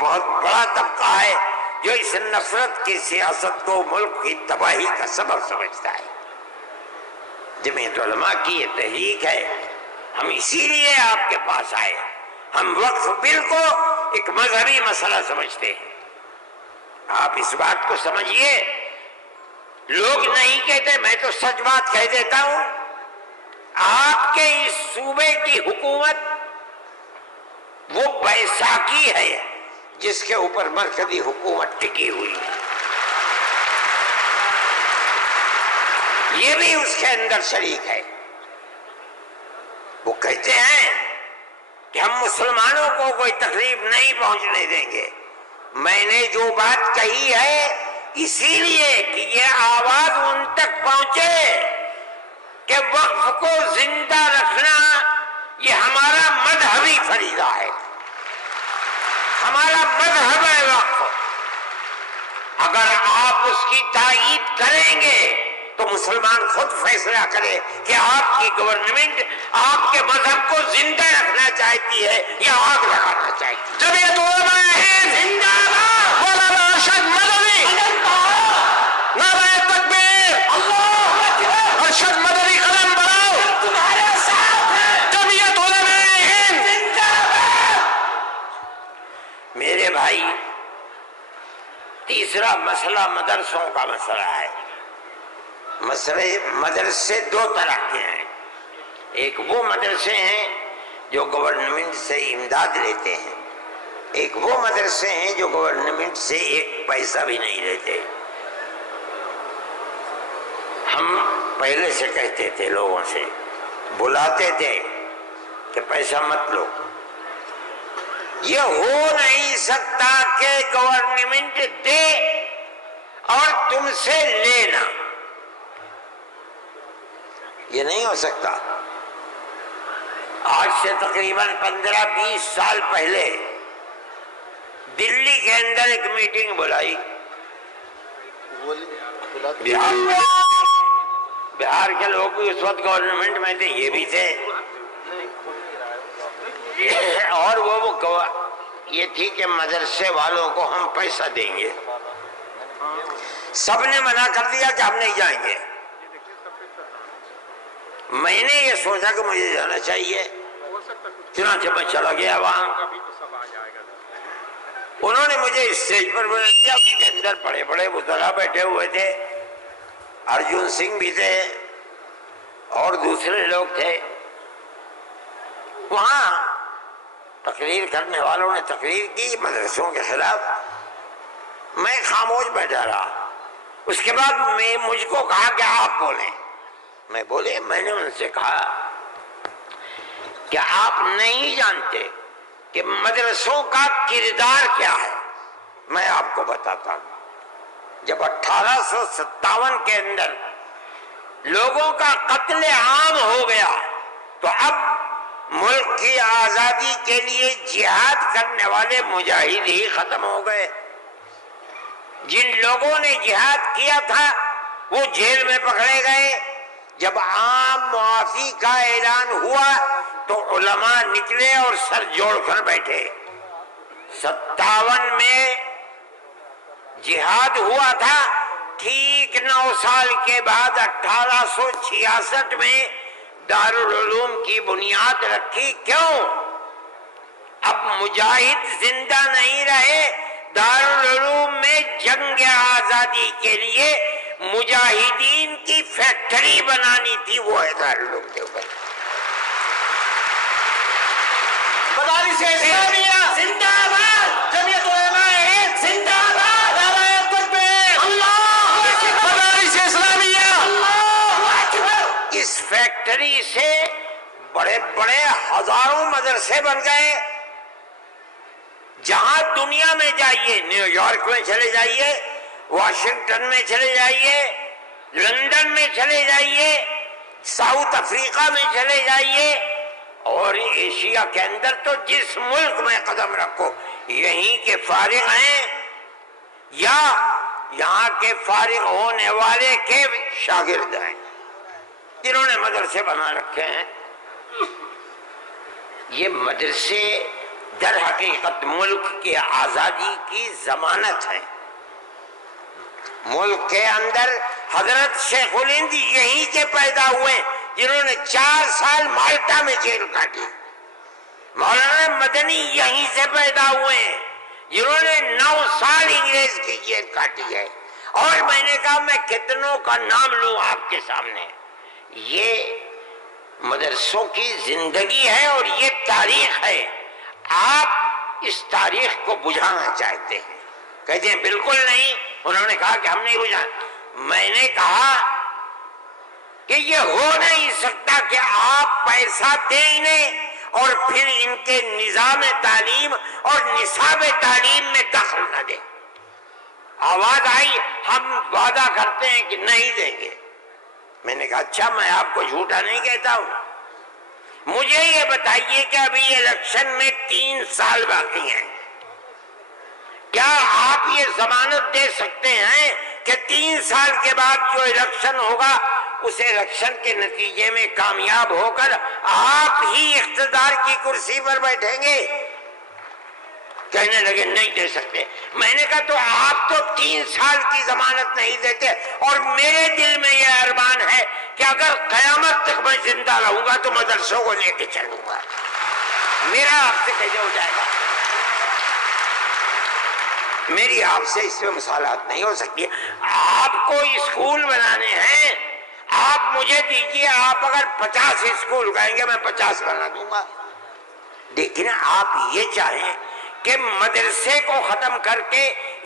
بہت بڑا طبقہ ہے جو اس نفرت کی سیاست کو ملک کی تباہی کا سبب سمجھتا ہے۔ جمعیت علماء کی یہ تحریک ہے، ہم اسی لیے آپ کے پاس آئے۔ ہم وقف بل کو ایک مذہبی مسئلہ سمجھتے ہیں۔ آپ اس بات کو سمجھیے، لوگ نہیں کہتے، میں تو سچ بات کہہ دیتا ہوں، آپ کے اس صوبے کی حکومت وہ بیساکھی ہے جس کے اوپر مرکزی حکومت ٹکی ہوئی ہے، یہ بھی اس کے اندر شریک ہے۔ وہ کہتے ہیں کہ ہم مسلمانوں کو کوئی تکلیف نہیں پہنچنے دیں گے۔ میں نے جو بات کہی ہے اسی لیے کہ یہ آواز ان تک پہنچے کہ وقف کو زندہ رکھنا یہ ہمارا مذہبی فریضہ ہے، ہمارا مذہب ہے وقف۔ اگر آپ اس کی تائید کریں گے تو مسلمان خود فیصلہ کرے کہ آپ کی گورنمنٹ آپ کے مذہب کو زندہ رکھنا چاہتی ہے یا آگ لگانا چاہتی ہے۔ جمعیت علماء ہند زندہ باد، مولانا ارشد مدنی، نعرہ تکبیر، اللہ اکبر، ارشد مدنی قلم بڑھاؤ، تمہارے ساتھ ہیں، جمعیت علماء ہند زندہ باد۔ میرے بھائی، تیسرا مسئلہ مدرسوں کا مسئلہ ہے۔ مدرسے دو طرح کے ہیں، ایک وہ مدرسے ہیں جو گورنمنٹ سے امداد لیتے ہیں، ایک وہ مدرسے ہیں جو گورنمنٹ سے ایک پیسہ بھی نہیں لیتے۔ ہم پہلے سے کہتے تھے، لوگوں سے بلاتے تھے کہ پیسہ مت لو۔ یہ ہو نہیں سکتا کہ گورنمنٹ دے اور تم سے لینا، یہ نہیں ہو سکتا۔ آج سے تقریباً 15-20 سال پہلے دلی کے اندر ایک میٹنگ بلائی، بہار کے لوگ بھی اس وقت گورنمنٹ میں تھے، یہ بھی تھے، اور وہ یہ تھی کہ مدرسے والوں کو ہم پیسہ دیں گے۔ سب نے منع کر دیا کہ ہم نہیں جائیں گے۔ میں نے یہ سوچا کہ مجھے جانا چاہیے، چنانچہ میں چلا گیا وہاں۔ انہوں نے مجھے اسٹیج پر بلا دیا، اس کے اندر بڑے بڑے وزراء بیٹھے ہوئے تھے، ارجن سنگھ بھی تھے اور دوسرے لوگ تھے۔ وہاں تقریر کرنے والوں نے تقریر کی مدرسوں کے خلاف، میں خاموش بیٹھا رہا۔ اس کے بعد مجھ کو کہا کہ آپ بولیں۔ میں بولے، میں نے ان سے کہا کہ آپ نہیں جانتے کہ مدرسوں کا کردار کیا ہے۔ میں آپ کو بتاتا ہوں، جب 1857 کے اندر لوگوں کا قتل عام ہو گیا تو اب ملک کی آزادی کے لیے جہاد کرنے والے مجاہد ہی ختم ہو گئے۔ جن لوگوں نے جہاد کیا تھا وہ جیل میں پکڑے گئے۔ جب عام معافی کا اعلان ہوا تو علماء نکلے اور سر جوڑ کر بیٹھے۔ 57 میں جہاد ہوا تھا، ٹھیک 9 سال کے بعد 1866 میں دارالعلوم کی بنیاد رکھی۔ کیوں؟ اب مجاہد زندہ نہیں رہے، دارالعلوم میں جنگ آزادی کے لیے مجاہدین کی فیکٹری بنانی تھی، وہ ہے دارالعلوم کے اوپر۔ مدارس اسلامیہ زندہ باد، جمعیت علماء ہند زندہ باد، نعرہ تکبیر، اللہ اکبر، مدارس اسلامیہ، اللہ اکبر۔ اس فیکٹری سے بڑے بڑے ہزاروں مدرسے بن گئے۔ جہاں دنیا میں جائیے، نیو یارک میں چلے جائیے، واشنگٹن میں چلے جائیے، لندن میں چلے جائیے، ساؤتھ افریقہ میں چلے جائیے، اور ایشیا کے اندر تو جس ملک میں قدم رکھو یہیں کے فارغ ہیں یا یہاں کے فارغ ہونے والے کے شاگرد ہیں جنہوں نے مدرسے بنا رکھے ہیں۔ یہ مدرسے در حقیقت ملک کی آزادی کی ضمانت ہے۔ ملک کے اندر حضرت شیخ الہند یہیں کے پیدا ہوئے جنہوں نے 4 سال مالٹا میں جیل کاٹی۔ مولانا مدنی یہیں سے پیدا ہوئے ہیں جنہوں نے 9 سال انگریز کی جیل کاٹی ہے۔ اور میں نے کہا میں کتنوں کا نام لوں آپ کے سامنے۔ یہ مدرسوں کی زندگی ہے اور یہ تاریخ ہے۔ آپ اس تاریخ کو بجھانا چاہتے ہیں، کہتے ہیں بالکل نہیں۔ انہوں نے کہا کہ ہم نہیں بجھانا۔ میں نے کہا کہ یہ ہو نہیں سکتا کہ آپ پیسہ دیں انہیں اور پھر ان کے نظام تعلیم اور نصاب تعلیم میں دخل نہ دیں۔ آواز آئی ہم وعدہ کرتے ہیں کہ نہیں دیں گے۔ میں نے کہا اچھا، میں آپ کو جھوٹا نہیں کہتا ہوں، مجھے یہ بتائیے کہ ابھی الیکشن میں 3 سال باقی ہیں، کیا آپ یہ ضمانت دے سکتے ہیں کہ 3 سال کے بعد جو الیکشن ہوگا اس الیکشن کے نتیجے میں کامیاب ہو کر آپ ہی اقتدار کی کرسی پر بیٹھیں گے؟ کہنے لگے نہیں دے سکتے۔ میں نے کہا تو آپ تو 3 سال کی ضمانت نہیں دیتے، اور میرے دل میں یہ ارمان ہے کہ اگر قیامت تک میں زندہ رہوں گا تو مدرسوں کو لے کے چلوں گا۔ میرا آپ سے کیسے ہو جائے گا؟ میری آپ سے اس میں مثالات نہیں ہو سکتی۔ آپ کو اسکول بنانے ہیں، آپ مجھے دیجئے، آپ اگر 50 اسکول کہیں گے میں 50 بنا دوں گا، لیکن آپ یہ چاہیں کہ مدرسے کو ختم کر کے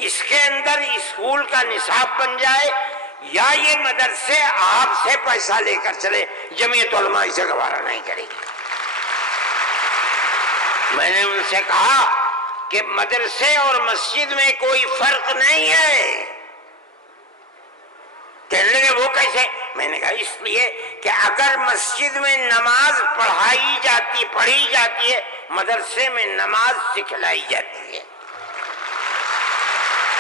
اس کے اندر اسکول کا نصاب بن جائے، یا یہ مدرسے آپ سے پیسہ لے کر چلے، جمعیت علماء اسے گوارا نہیں کرے گی۔ میں نے ان سے کہا کہ مدرسے اور مسجد میں کوئی فرق نہیں ہے۔ کہنے لگے وہ کیسے؟ میں نے کہا اس لیے کہ اگر مسجد میں نماز پڑھی جاتی ہے، مدرسے میں نماز سکھلائی جاتی ہے۔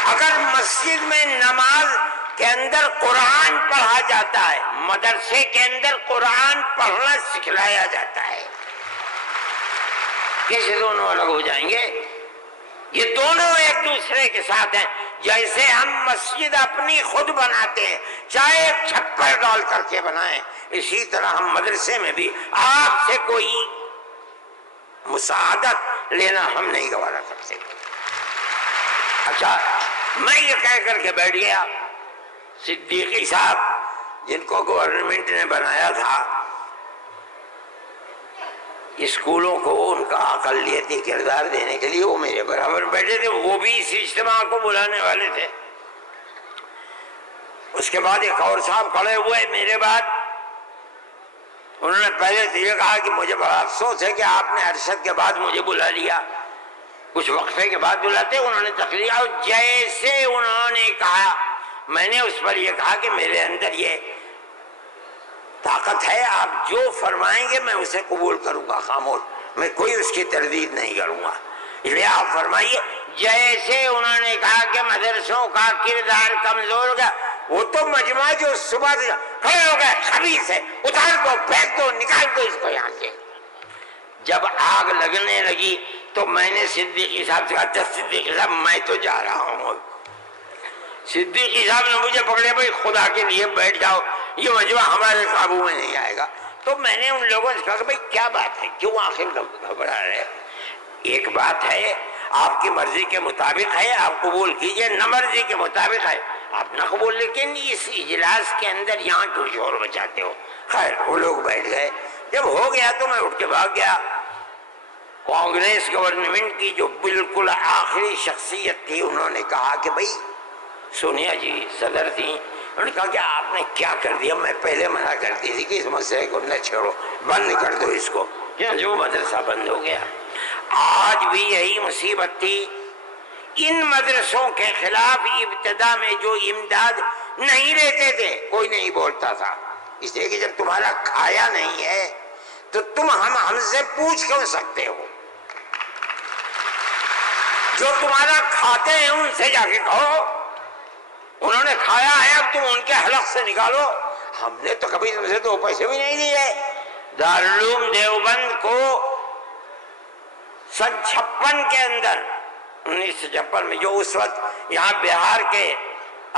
اگر مسجد میں نماز کے اندر قرآن پڑھا جاتا ہے، مدرسے کے اندر قرآن پڑھنا سکھلایا جاتا ہے۔ کیسے دونوں الگ ہو جائیں گے؟ یہ دونوں ایک دوسرے کے ساتھ ہیں۔ جیسے ہم مسجد اپنی خود بناتے ہیں، چاہے ایک چھپر ڈال کر کے بنائیں، اسی طرح ہم مدرسے میں بھی آپ سے کوئی مساعدت لینا ہم نہیں گوارا کر سکتے۔ اچھا، میں یہ کہہ کر کے بیٹھ گیا، صدیقی صاحب جن کو گورنمنٹ نے بنایا تھا اسکولوں کو ان کا اقلیتی کردار دینے کے لیے، وہ میرے برابر بیٹھے تھے، وہ بھی اس اجتماع کو بلانے والے تھے۔ اس کے بعد ایک اور صاحب کھڑے ہوئے میرے بعد، انہوں نے پہلے سے یہ کہا کہ مجھے بڑا افسوس ہے کہ آپ نے ارشد کے بعد مجھے بلا لیا، کچھ وقفے کے بعد بلاتے۔ انہوں نے تقریر، اور جیسے انہوں نے کہا، میں نے اس پر یہ کہا کہ میرے اندر یہ طاقت ہے، آپ جو فرمائیں گے میں اسے قبول کروں گا، خاموش، میں کوئی اس کی تردید نہیں کروں گا، اس لیے آپ فرمائیے۔ جیسے انہوں نے کہا کہ مدرسوں کا کردار کمزور ہو گیا، وہ تو مجمع جو صبح سے کھڑے ہو گئے، خبیث ہے، اتار دو، پھینک دو، نکال دو اس کو یہاں سے۔ جب آگ لگنے لگی تو میں نے صدیقی صاحب سے کہا، صدیقی صاحب میں تو جا رہا ہوں۔ صدیقی صاحب نے مجھے پکڑے، بھائی خدا کے لیے بیٹھ جاؤ، یہ مجمع ہمارے قابو میں نہیں آئے گا۔ تو میں نے ان لوگوں سے کہا کہ بھائی کیا بات ہے، کیوں آخر گھبرا رہے؟ ایک بات ہے، آپ کی مرضی کے مطابق ہے آپ قبول کیجئے، نہ مرضی کے مطابق ہے آپ نہ قبول، لیکن اس اجلاس کے اندر یہاں کیوں شور بچاتے ہو؟ خیر وہ لوگ بیٹھ گئے۔ جب ہو گیا تو میں اٹھ کے بھاگ گیا۔ کانگریس گورنمنٹ کی جو بالکل آخری شخصیت تھی، انہوں نے کہا کہ بھائی سونیا جی صدر تھی، انہوں نے کہا کہ آپ نے کیا کر دیا؟ میں پہلے منع کرتی تھی کہ اس مسئلے کو نہ چھوڑو، بند کر دو اس کو، جو مدرسہ بند ہو گیا۔ آج بھی یہی مصیبت تھی، ان مدرسوں کے خلاف ابتدا میں جو امداد نہیں لیتے تھے کوئی نہیں بولتا تھا، اس لیے کہ جب تمہارا کھایا نہیں ہے تو تم ہم سے پوچھ کیوں سکتے ہو؟ جو تمہارا کھاتے ہیں ان سے جا کے کہو، انہوں نے کھایا ہے اب تم ان کے حلق سے نکالو، ہم نے تو کبھی تم سے 2 پیسے بھی نہیں لیے۔ دارالعلوم دیوبند کو سن 56 کے اندر 1956 میں، جو اس وقت یہاں بہار کے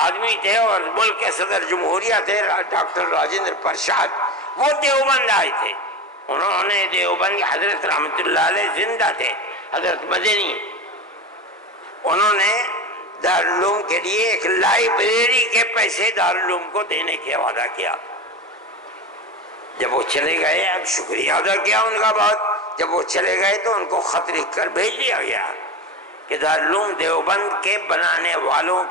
آدمی تھے اور ملک کے صدر جمہوریہ تھے ڈاکٹر راجندر پرساد، وہ دیوبند آئے تھے. انہوں نے دیوبند حضرت رحمت اللہ علیہ زندہ تھے، حضرت مدنی، انہوں نے دارالعلوم کے لیے ایک لائبریری کے پیسے دارالعلوم کو دینے کا وعدہ کیا. جب وہ چلے گئے، اب شکریہ ادا کیا ان کا بہت، جب وہ چلے گئے تو ان کو خط لکھ کر بھیج دیا گیا کہ دارالعلوم دیوبند کے بنانے والوں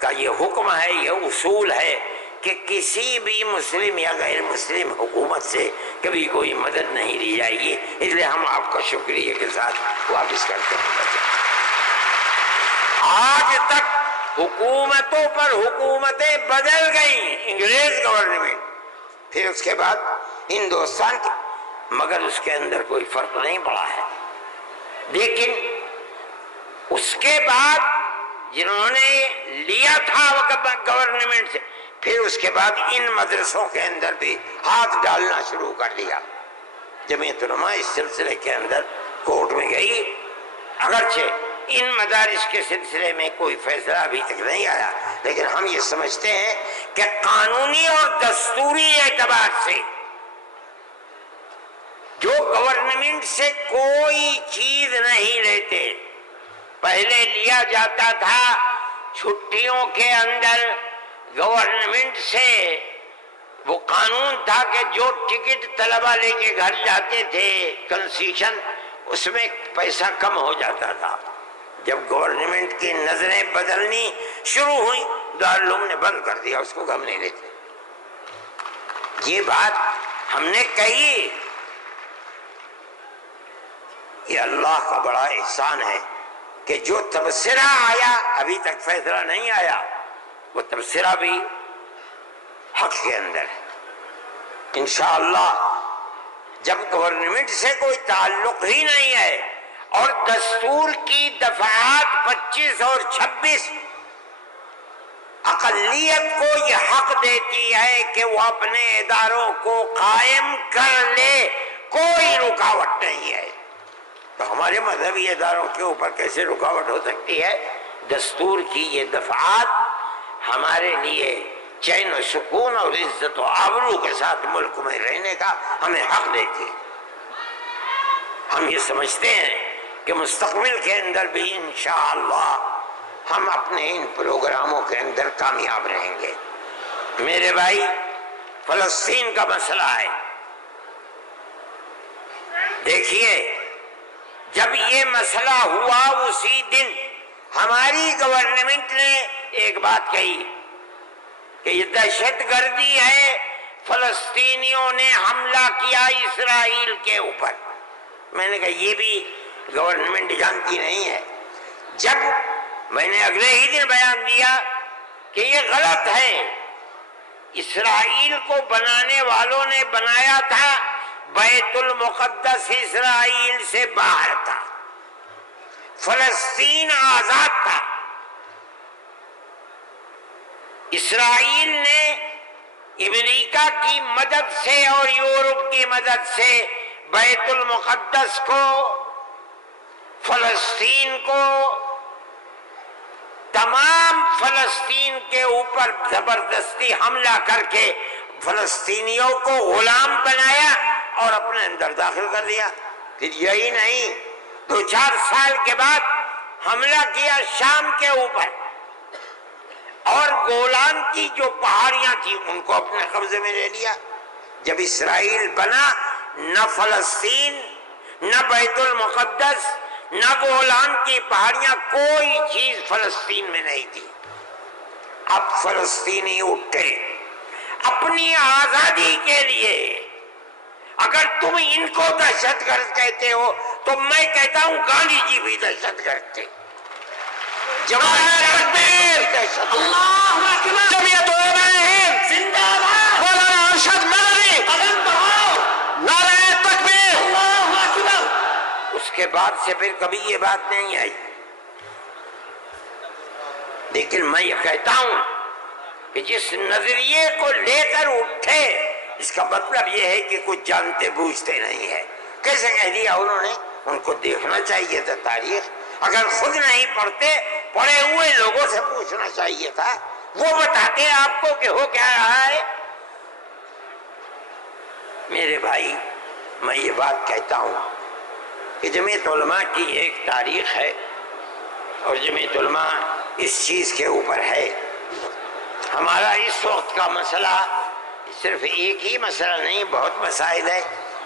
کا یہ حکم ہے، یہ اصول ہے کہ کسی بھی مسلم یا غیر مسلم حکومت سے کبھی کوئی مدد نہیں لی جائے گی، اس لیے ہم آپ کا شکریہ کے ساتھ واپس کرتے ہیں. آج تک حکومتوں پر حکومتیں بدل گئیں، انگریز گورنمنٹ، پھر اس کے بعد ہندوستان کی، مگر اس کے اندر کوئی فرق نہیں پڑا ہے. لیکن اس کے بعد جنہوں نے لیا تھا گورنمنٹ سے، پھر اس کے بعد ان مدرسوں کے اندر بھی ہاتھ ڈالنا شروع کر دیا. جمعیت علماء اس سلسلے کے اندر کورٹ میں گئی، اگرچہ ان مدارس کے سلسلے میں کوئی فیصلہ ابھی تک نہیں آیا، لیکن ہم یہ سمجھتے ہیں کہ قانونی اور دستوری اعتبار سے جو گورنمنٹ سے کوئی چیز نہیں لیتے، پہلے لیا جاتا تھا چھٹیوں کے اندر گورنمنٹ سے، وہ قانون تھا کہ جو ٹکٹ طلبہ لے کے گھر جاتے تھے کنسیشن، اس میں پیسہ کم ہو جاتا تھا. جب گورنمنٹ کی نظریں بدلنی شروع ہوئی، دارالعلوم نے بند کر دیا، اس کو ہم نہیں لیتے. یہ بات ہم نے کہی، یہ اللہ کا بڑا احسان ہے کہ جو تبصرہ آیا، ابھی تک فیصلہ نہیں آیا، وہ تبصرہ بھی حق کے اندر ہے. انشاءاللہ جب گورنمنٹ سے کوئی تعلق ہی نہیں ہے اور دستور کی دفعات 25 اور 26 اقلیت کو یہ حق دیتی ہے کہ وہ اپنے اداروں کو قائم کر لے، کوئی رکاوٹ نہیں ہے، تو ہمارے مذہبی اداروں کے اوپر کیسے رکاوٹ ہو سکتی ہے؟ دستور کی یہ دفعات ہمارے لیے چین و سکون اور عزت و آبرو کے ساتھ ملک میں رہنے کا ہمیں حق دیتی ہے. ہم یہ سمجھتے ہیں کہ مستقبل کے اندر بھی انشاءاللہ ہم اپنے ان پروگراموں کے اندر کامیاب رہیں گے. میرے بھائی، فلسطین کا مسئلہ ہے. دیکھیے، جب یہ مسئلہ ہوا اسی دن ہماری گورنمنٹ نے ایک بات کہی کہ یہ دہشت گردی ہے، فلسطینیوں نے حملہ کیا اسرائیل کے اوپر. میں نے کہا یہ بھی گورنمنٹ جانتی نہیں ہے. جب میں نے اگلے ہی دن بیان دیا کہ یہ غلط ہے، اسرائیل کو بنانے والوں نے بنایا تھا، بیت المقدس اسرائیل سے باہر تھا، فلسطین آزاد تھا. اسرائیل نے امریکہ کی مدد سے اور یورپ کی مدد سے بیت المقدس کو، فلسطین کو، تمام فلسطین کے اوپر زبردستی حملہ کر کے فلسطینیوں کو غلام بنایا اور اپنے اندر داخل کر دیا. پھر یہی نہیں، 2-4 سال کے بعد حملہ کیا شام کے اوپر، اور گولان کی جو پہاڑیاں تھیں ان کو اپنے قبضے میں لے لیا. جب اسرائیل بنا، نہ فلسطین، نہ بیت المقدس، نہ گولان کی پہاڑیاں، کوئی چیز فلسطین میں نہیں تھی. اب فلسطینی اٹھے اپنی آزادی کے لیے. اگر تم ان کو دہشت گرد کہتے ہو تو میں کہتا ہوں گاندھی جی بھی دہشت گرد تھے. جمعیت علماء ہند زندہ باد، مولانا ارشد مدنی قدم بڑھاؤ، نعرہ تکبیر، اللہ اکبر. اس کے بعد سے پھر کبھی یہ بات نہیں آئی. لیکن میں یہ کہتا ہوں کہ جس نظریے کو لے کر اٹھے، اس کا مطلب یہ ہے کہ کچھ جانتے بوجھتے نہیں ہے. کیسے کہہ دیا انہوں نے؟ ان کو دیکھنا چاہیے تھا تاریخ. اگر خود نہیں پڑھتے پڑھے ہوئے لوگوں سے پوچھنا چاہیے تھا، وہ بتاتے ہیں آپ کو کہ ہو کیا رہا ہے. میرے بھائی میں یہ بات کہتا ہوں کہ جمعیت علماء کی ایک تاریخ ہے اور جمعیت علماء اس چیز کے اوپر ہے. ہمارا اس وقت کا مسئلہ صرف ایک ہی مسئلہ نہیں، بہت مسائل ہے،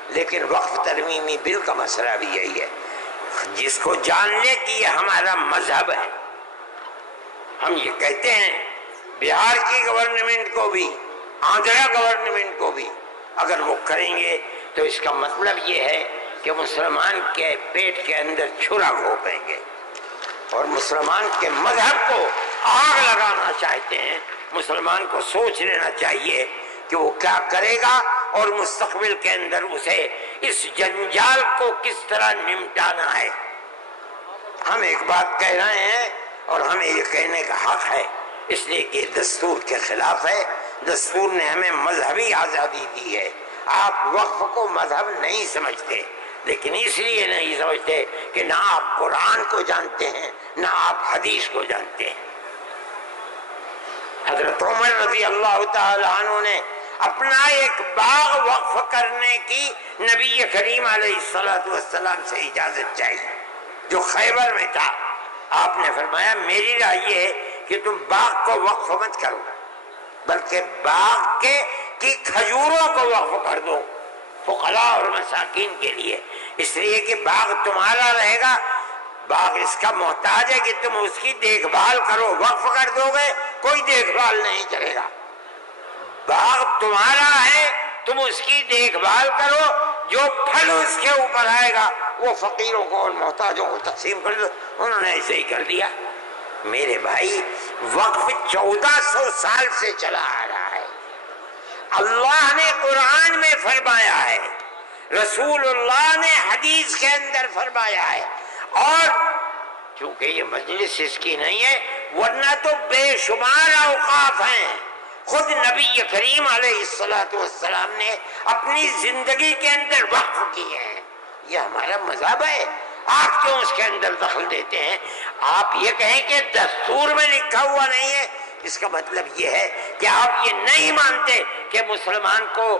لیکن وقف ترمیمی بل کا مسئلہ بھی یہی ہے جس کو جاننے کی یہ ہمارا مذہب ہے. ہم یہ کہتے ہیں بہار کی گورنمنٹ کو بھی، آندھرا گورنمنٹ کو بھی اگر وہ کریں گے تو اس کا مطلب یہ ہے کہ مسلمان کے پیٹ کے اندر چھرا گھونپیں گے اور مسلمان کے مذہب کو آگ لگانا چاہتے ہیں. مسلمان کو سوچ لینا چاہیے کہ وہ کیا کرے گا اور مستقبل کے اندر اسے اس جنجال کو کس طرح نمٹانا ہے. ہم ایک بات کہہ رہے ہیں اور ہمیں یہ کہنے کا حق ہے، اس لیے کہ دستور کے خلاف ہے. دستور نے ہمیں مذہبی آزادی دی ہے. آپ وقف کو مذہب نہیں سمجھتے، لیکن اس لیے نہیں سمجھتے کہ نہ آپ قرآن کو جانتے ہیں نہ آپ حدیث کو جانتے ہیں. حضرت عمر رضی اللہ تعالی عنہ نے اپنا ایک باغ وقف کرنے کی نبی کریم علیہ السلام سے اجازت چاہیے جو خیبر میں تھا. آپ نے فرمایا میری رائے یہ ہے کہ تم باغ کو وقف مت کرو بلکہ باغ کی کھجوروں کو وقف کر دو فقراء اور مساکین کے لیے، اس لیے کہ باغ تمہارا رہے گا. باغ اس کا محتاج ہے کہ تم اس کی دیکھ بھال کرو. وقف کر دو گے کوئی دیکھ بھال نہیں کرے گا. باغ تمہارا ہے، تم اس کی دیکھ بھال کرو، جو پھل اس کے اوپر آئے گا وہ فقیروں کو اور محتاجوں کو تقسیم کر دو. انہوں نے ایسے ہی کر دیا. میرے بھائی وقف 1400 سال سے چلا آ رہا ہے. اللہ نے قرآن میں فرمایا ہے، رسول اللہ نے حدیث کے اندر فرمایا ہے، اور چونکہ یہ مجلس اس کی نہیں ہے ورنہ تو بے شمار اوقاف ہیں. خود نبی کریم علیہ السلام نے اپنی زندگی کے اندر وقف کیے ہیں. یہ ہمارا مذہب ہے، آپ کیوں اس کے اندر دخل دیتے ہیں؟ آپ یہ کہیں کہ دستور میں لکھا ہوا نہیں ہے، اس کا مطلب یہ ہے کہ آپ یہ نہیں مانتے کہ مسلمان کو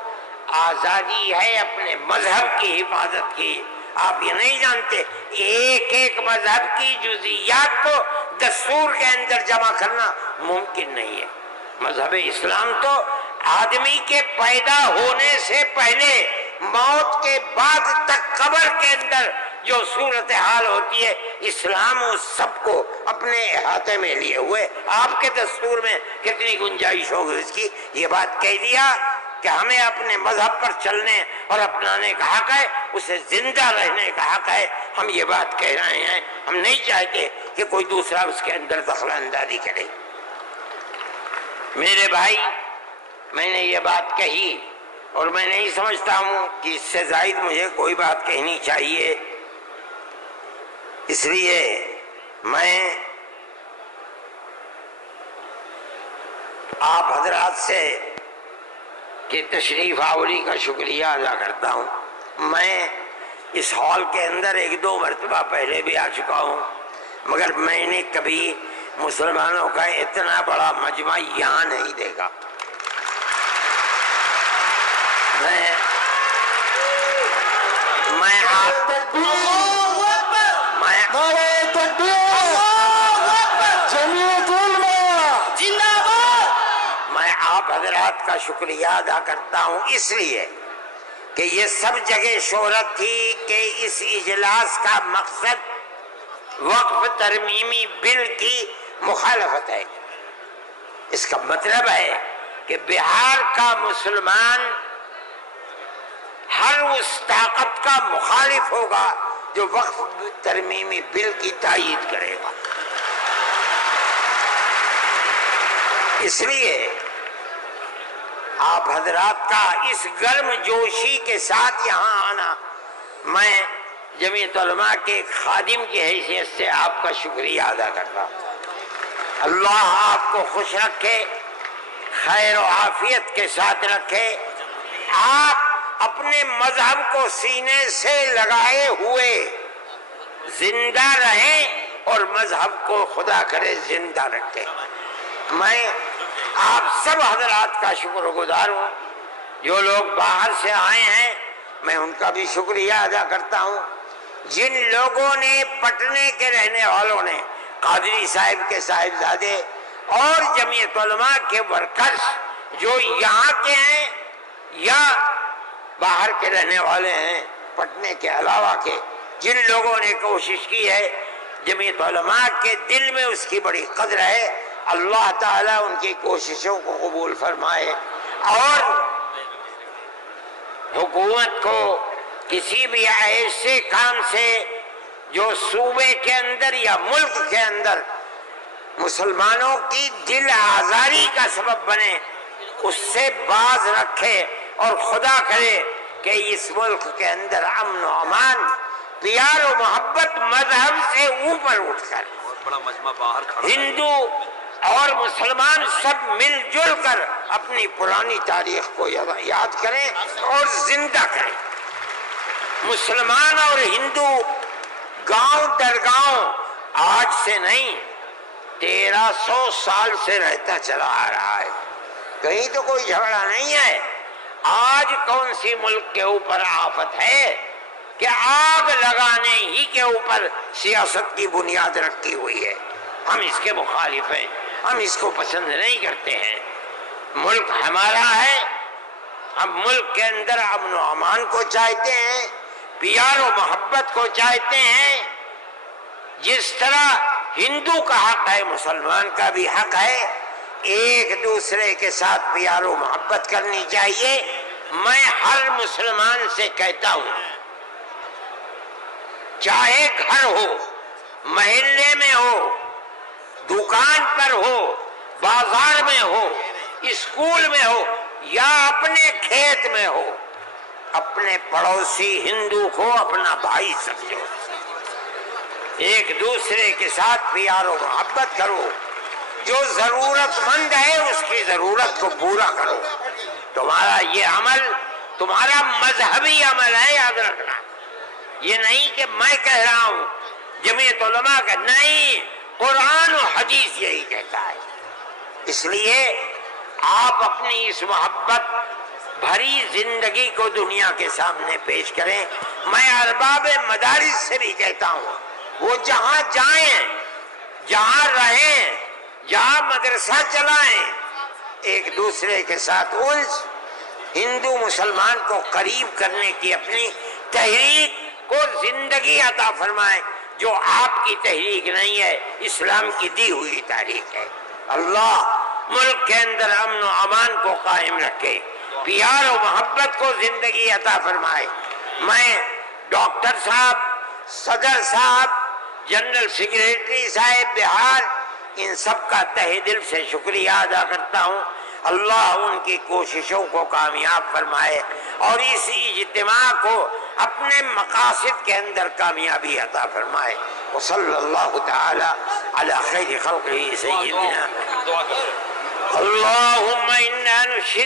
آزادی ہے اپنے مذہب کی حفاظت کی. آپ یہ نہیں جانتے ایک ایک مذہب کی جزئیات کو دستور کے اندر جمع کرنا ممکن نہیں ہے. مذہب اسلام تو آدمی کے پیدا ہونے سے پہلے موت کے بعد تک قبر کے اندر جو صورتحال ہوتی ہے اسلام اس سب کو اپنے احاطے میں لیے ہوئے. آپ کے دستور میں کتنی گنجائش ہوگی اس کی؟ یہ بات کہہ دیا کہ ہمیں اپنے مذہب پر چلنے اور اپنانے کا حق ہے، اسے زندہ رہنے کا حق ہے. ہم یہ بات کہہ رہے ہیں، ہم نہیں چاہتے کہ کوئی دوسرا اس کے اندر دخل اندازی کرے. میرے بھائی میں نے یہ بات کہی اور میں نہیں سمجھتا ہوں کہ اس سے زائد مجھے کوئی بات کہنی چاہیے. اس لیے میں آپ حضرات سے کہ تشریف آوری کا شکریہ ادا کرتا ہوں. میں اس ہال کے اندر 1-2 مرتبہ پہلے بھی آ چکا ہوں، مگر میں نے کبھی مسلمانوں کا اتنا بڑا مجمع یہاں نہیں دیکھا. میں آپ حضرات کا شکریہ ادا کرتا ہوں اس لیے کہ یہ سب جگہ شہرت تھی کہ اس اجلاس کا مقصد وقف ترمیمی بل کی مخالفت ہے. اس کا مطلب ہے کہ بہار کا مسلمان ہر اس طاقت کا مخالف ہوگا جو وقف ترمیمی بل کی تائید کرے گا. اس لیے آپ حضرات کا اس گرم جوشی کے ساتھ یہاں آنا، میں جمعیت علماء کے خادم کی حیثیت سے آپ کا شکریہ ادا کرتا ہوں. اللہ آپ کو خوش رکھے، خیر و عافیت کے ساتھ رکھے. آپ اپنے مذہب کو سینے سے لگائے ہوئے زندہ رہیں اور مذہب کو خدا کرے زندہ رکھے۔ میں آپ سب حضرات کا شکر گزار ہوں، جو لوگ باہر سے آئے ہیں میں ان کا بھی شکریہ ادا کرتا ہوں۔ جن لوگوں نے پٹنے کے رہنے والوں نے، قادری صاحب کے صاحبزادے اور جمعیت علماء کے ورکرز جو یہاں کے ہیں یا باہر کے رہنے والے ہیں پٹنے کے علاوہ کے، جن لوگوں نے کوشش کی ہے، جمعیت علماء کے دل میں اس کی بڑی قدر ہے۔ اللہ تعالیٰ ان کی کوششوں کو قبول فرمائے، اور حکومت کو کسی بھی ایسے کام سے جو صوبے کے اندر یا ملک کے اندر مسلمانوں کی دل آزاری کا سبب بنے، اس سے باز رکھے، اور خدا کرے کہ اس ملک کے اندر امن و امان، پیار و محبت مذہب سے اوپر اٹھ کر ہندو اور مسلمان سب مل جل کر اپنی پرانی تاریخ کو یاد کریں اور زندہ کریں۔ مسلمان اور ہندو گاؤں در گاؤں آج سے نہیں 1300 سال سے رہتا چلا آ رہا ہے، کہیں تو کوئی جھگڑا نہیں ہے۔ آج کون سی ملک کے اوپر آفت ہے کہ آگ لگانے ہی کے اوپر سیاست کی بنیاد رکھی ہوئی ہے؟ ہم اس کے مخالف ہیں، ہم اس کو پسند نہیں کرتے ہیں۔ ملک ہمارا ہے، ہم ملک کے اندر امن و امان کو چاہتے ہیں، پیار و محبت کو چاہتے ہیں۔ جس طرح ہندو کا حق ہے مسلمان کا بھی حق ہے، ایک دوسرے کے ساتھ پیار و محبت کرنی چاہیے۔ میں ہر مسلمان سے کہتا ہوں، چاہے گھر ہو، محلے میں ہو، دکان پر ہو، بازار میں ہو، اسکول میں ہو یا اپنے کھیت میں ہو، اپنے پڑوسی ہندو کو اپنا بھائی سمجھو، ایک دوسرے کے ساتھ پیار و محبت کرو، جو ضرورت مند ہے اس کی ضرورت کو پورا کرو۔ تمہارا یہ عمل تمہارا مذہبی عمل ہے، یاد رکھنا۔ یہ نہیں کہ میں کہہ رہا ہوں، جمعیت علماء کا نہیں، قرآن و حدیث یہی کہتا ہے۔ اس لیے آپ اپنی اس محبت بھری زندگی کو دنیا کے سامنے پیش کریں۔ میں ارباب مدارس سے بھی کہتا ہوں، وہ جہاں جائیں، جہاں رہیں، جہاں مدرسہ چلائیں، ایک دوسرے کے ساتھ انس، ہندو مسلمان کو قریب کرنے کی اپنی تحریک کو زندگی عطا فرمائیں، جو آپ کی تحریک نہیں ہے، اسلام کی دی ہوئی تحریک ہے۔ اللہ ملک کے اندر امن و امان کو قائم رکھے، پیار و محبت کو زندگی عطا فرمائے۔ میں ڈاکٹر صاحب، صدر صاحب، جنرل سیکریٹری صاحب بہار، ان سب کا تہہ دل سے شکریہ ادا کرتا ہوں۔ اللہ ان کی کوششوں کو کامیاب فرمائے اور اس اجتماع کو اپنے مقاصد کے اندر کامیابی عطا فرمائے۔ وصلی اللہ تعالی علی خیر خلقہ سیدنا اللہم انا نشہد